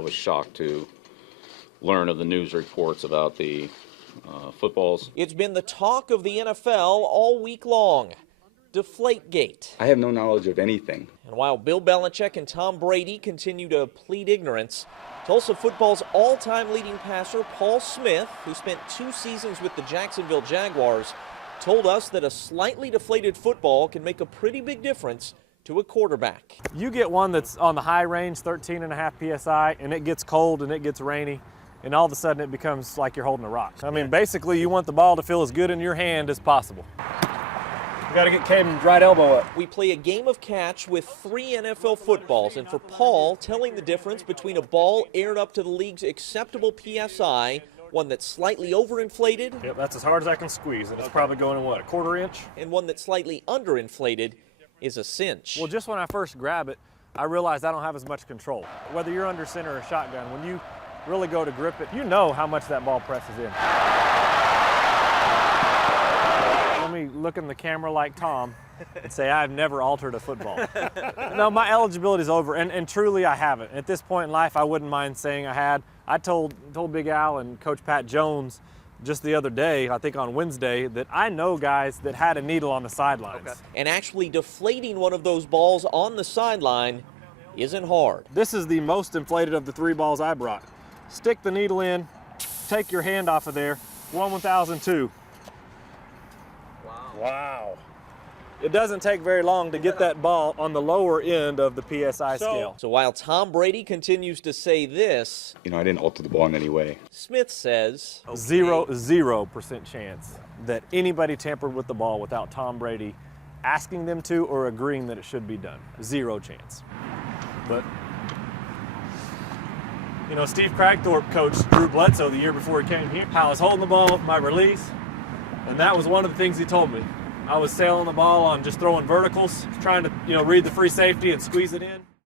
was shocked to learn of the news reports about the footballs. It's been the talk of the NFL all week long. Deflategate. I have no knowledge of anything. And while Bill Belichick and Tom Brady continue to plead ignorance, Tulsa football's all-time leading passer, Paul Smith, who spent 2 seasons with the Jacksonville Jaguars, told us that a slightly deflated football can make a pretty big difference to a quarterback. You get one that's on the high range, 13.5 PSI, and it gets cold and it gets rainy, and all of a sudden it becomes like you're holding a rock. I mean, basically you want the ball to feel as good in your hand as possible. You gotta get Cayden's right elbow up. We play a game of catch with 3 NFL footballs, and for Paul, telling the difference between a ball aired up to the league's acceptable PSI, one that's slightly overinflated. Yep, that's as hard as I can squeeze, and it's probably going in, what, a 1/4 inch? And one that's slightly underinflated is a cinch. Well, just when I first grab it, I realized I don't have as much control. Whether you're under center or shotgun, when you really go to grip it, you know how much that ball presses in. Let me look in the camera like Tom and say I've never altered a football. No, my eligibility is over, and truly I haven't. At this point in life, I wouldn't mind saying I had. I told Big Al and Coach Pat Jones just the other day, I think on Wednesday, that I know guys that had a needle on the sidelines. Okay. And actually deflating one of those balls on the sideline isn't hard. This is the most inflated of the 3 balls I brought. Stick the needle in, take your hand off of there, 1/1002. Wow. It doesn't take very long to get that ball on the lower end of the PSI scale. So while Tom Brady continues to say this, I didn't alter the ball in any way. Smith says 0% chance that anybody tampered with the ball without Tom Brady asking them to or agreeing that it should be done. 0 chance. But Steve Cragthorpe coached Drew Bledsoe the year before he came here. I was holding the ball with my release, and that was one of the things he told me. I was sailing the ball on just throwing verticals, trying to, read the free safety and squeeze it in.